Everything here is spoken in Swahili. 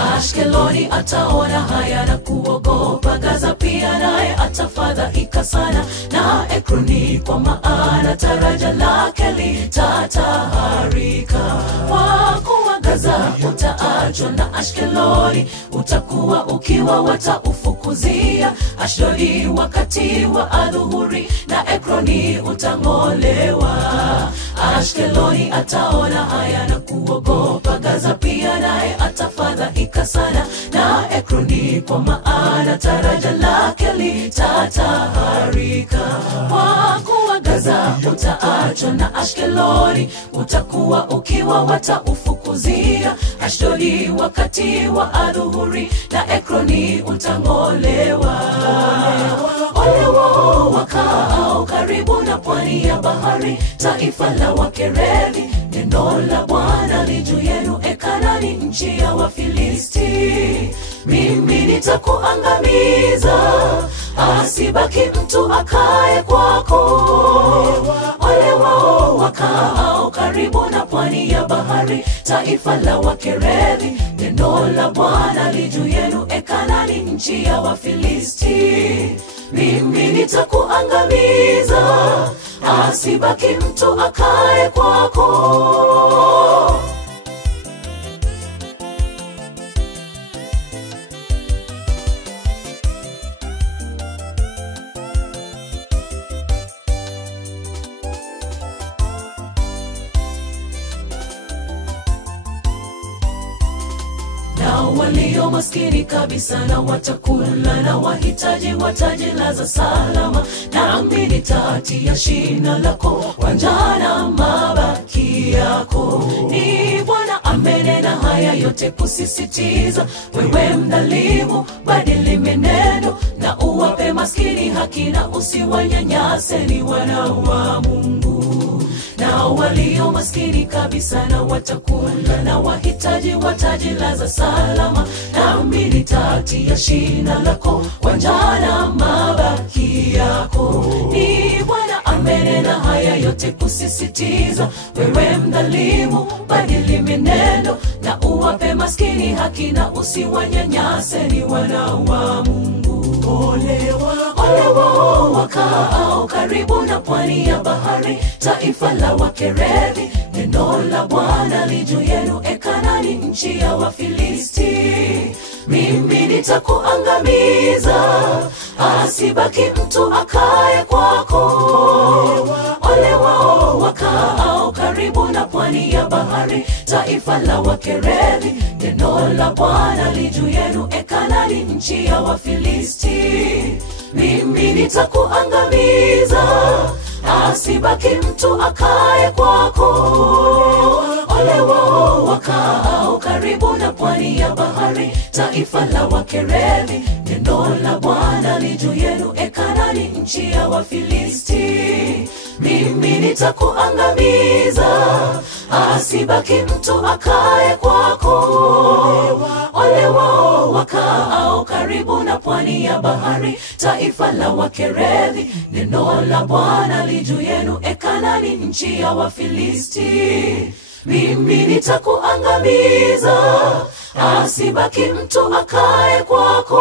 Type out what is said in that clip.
Ashkeloni ataona haya na kuogopa, Gaza pia naye atafadhaika sana, na Ekroni kwa maana taraja lake litataharika. Kwa kuwa Gaza utaachwa na Ashkeloni utakuwa ukiwa, wataufukuzia Ashdodi wakati wa adhuhuri, na Ekroni utang'olewa. Ashkeloni ataona haya na kuogopa, Gaza pia naye atafadhaika sana, na Ekroni kwa maana taraja lake litataharika. Kwa kuwa Gaza utaachwa na Ashkeloni utakuwa ukiwa, wataufukuzia Ashdodi wakati wa adhuhuri, na Ekroni utang'olewa. Ole wao wakaao karibu na pwani ya bahari, taifa la Wakerethi. Neno la Bwana li juu yenu, Kanaani, nchi ya Wafilisti. Mimi nitakuangamiza, asibaki mtu akae kwako. Ole wao wakaao karibu na pwani ya bahari, taifa la Wakerethi. Neno la Bwana li juu yenu, Kanaani, nchi ya Wafilisti. Mimi nitakuangamiza, asibaki mtu akae kwako. Na walio maskini kabisa na watakula, na wahitaji watajilaza salama, nami nitatia shina lako kwa njaa na mabaki yako. Ni Bwana amenena haya yote kusisitiza, wewe mdhalimu badili menendo, na uwape maskini haki, na usiwanyanyase, ni wana wa Mungu. Na walio maskini kabisa na watakula, na wahitaji watajilaza salama, nami nitatia shina lako kwa njaa na mabaki yako. Ni Bwana amenena haya yote kusisitiza, wewe mdhalimu badili menendo, na uwape maskini haki, na usiwanyanyase, ni wana wa Mungu. Ole wao wakaao karibu na pwani ya bahari, taifa la Wakerethi. Neno la Bwana li juu yenu, Kanaani, nchi ya Wafilisti. Mimi nitakuangamiza, asibaki mtu akae kwako. Ole wao wakaao karibu na pwani ya bahari, taifa la Wakerethi. Neno la Bwana li juu yenu, Kanaani, nchi ya Wafilisti. Mimi nitakuangamiza, asibaki mtu akae kwako. Ole wao wakaao karibu na pwani ya bahari, taifa la Wakerethi. Neno la Bwana li juu yenu, Kanaani, nchi ya Wafilisti. Mimi nitakuangamiza, asibaki mtu akae kwako. Ole wao wakaao karibu na pwani ya bahari, taifa la Wakerethi. Neno la Bwana li juu yenu, Kanaani, nchi ya Wafilisti. Mimi nitakuangamiza, asibaki mtu akae kwako.